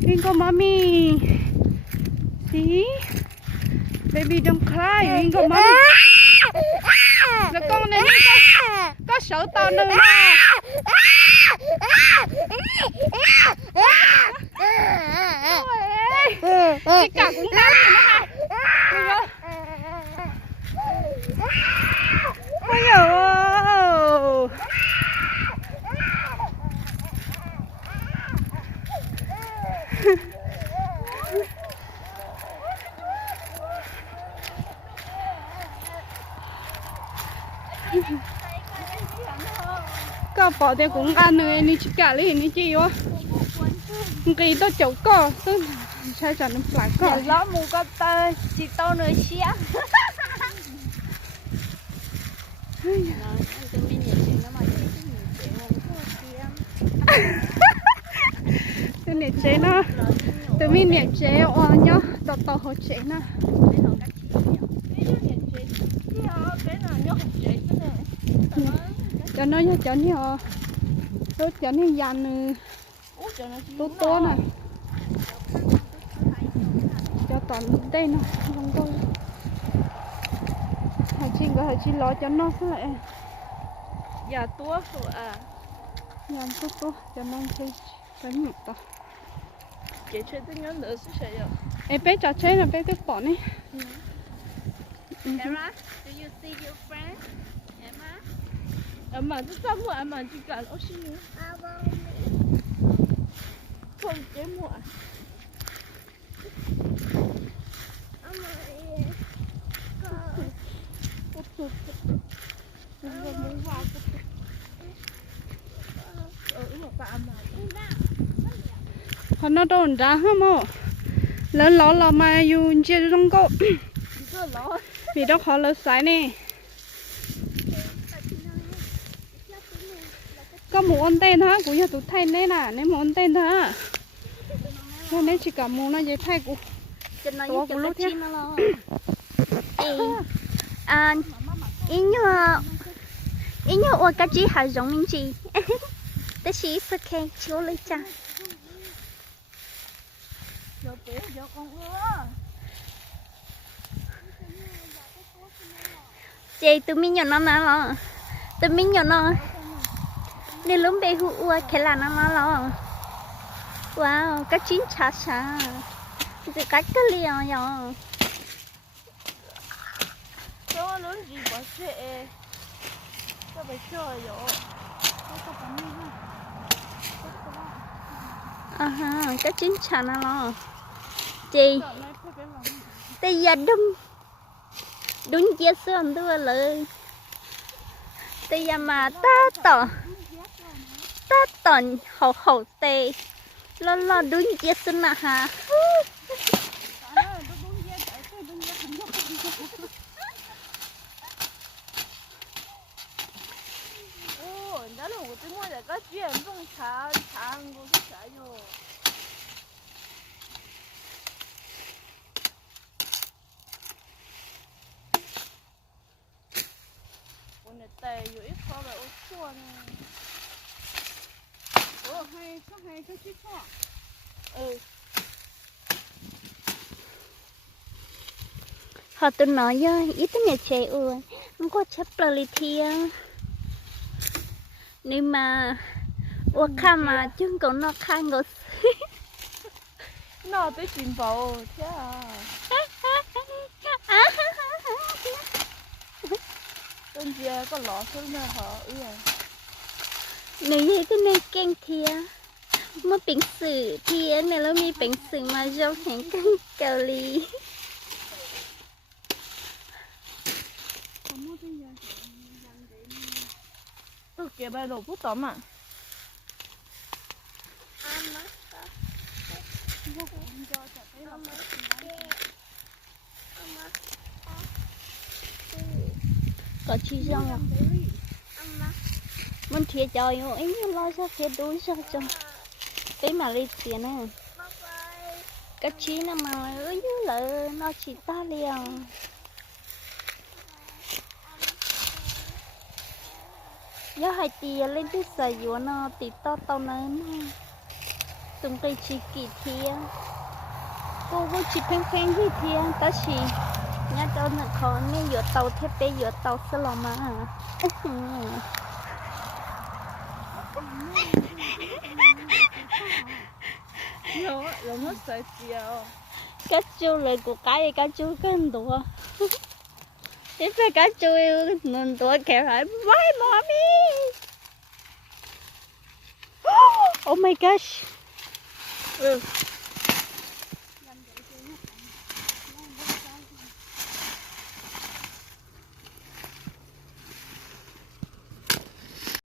Ingo mommy. See? Baby don't cry. Ingo mommy. Là con này có sợ to nữa. Chị cả cũng đau nữa ha. Ôi dồi. Có bỏ thì cũng ăn rồi, ni chỉ cả lấy ni chi quá. Cái đó chậu co, tôi sai cho nó phải co. Lỡ mua có tơ, chỉ to nữa xía. Tôi nè chế nó, tôi mình nè chế oan nhá, tao tao họ chế nó. Cho nó nhá, cho nó, tôi cho nó dàn tốt tốt này, cho toàn đây nó không có, hay chi lo cho nó thế lại, Dạ tua của à. dàn tốt tốt cho nó cái nhục to. Chị chơi tiếng ngắn nữa sẽ sẽ được. Em bé trò chơi là bé biết bỏ này. Emma, do you see your friend? Emma? Emma, this time what Emma you got? Oh, she knew. Không chế mua. Còn nó đồn ra hả mô? Lớn ló lò mà dù chưa trong cô. Vì đó khó lớn sái nè. Có một con tên hả? Cũng như tụi thay đấy nè. Nếu một con tên hả? Nếu chỉ cả một nó dễ thay của. Ủa của lúc thế. À, ý như ủa cái gì hay giống mình gì? Thế chị is okay, chiếu lấy cha. Chị tụi mình nhỏ nó lo, tụi mình nhỏ nó nên lúc bé hú ua cái là nó lo. Wow, cái chín chả chả, cái cách cái liền nhỏ. Cho lớn gì bỏ xe, cho bé chơi rồi. À ha, cái chín chả nó lo. Chị, bây giờ đúng chia sớm đưa lời. Bây giờ mà ta tỏ hậu tê, lo đúng chia sớm là hả? Đó là một cái mua để có chuyện không trả hàng của trả rồi. O늘 때 요 이거를 옷주원은 Hay cái chiếc họ. Họ tôi nói ít nhà trẻ không có chấp lời thì nhưng mà ô khá mà chứ còn nó khá ngọt Nó tới chìm vào thế à. Bên kia có lọ xuống nè hả? nếu như cái này keng thì mà bình sử thì này là mi bình sử mà dâu thành cái cào ly Tôi kìa bài đồ bút tóm à. có chi rong à muốn thiệt trời ơi anh lo ra thiệt đối ra cho cái mà đi tiền này cái chi nó mà ơi là nó chỉ ta liền nhớ hai tì lên tới sài nó tì to to lớn tung cây chỉ kỳ thia cô có chỉ phèn phèn gì thia ta chỉ nhá cho nó khó nên vừa tàu thép bé vừa tàu sơ lò mà nó mất sợi chiều cá chú lời của cái cá chú cái đùa thế phải cá chú nôn đùa kéo lại bye mommy oh my gosh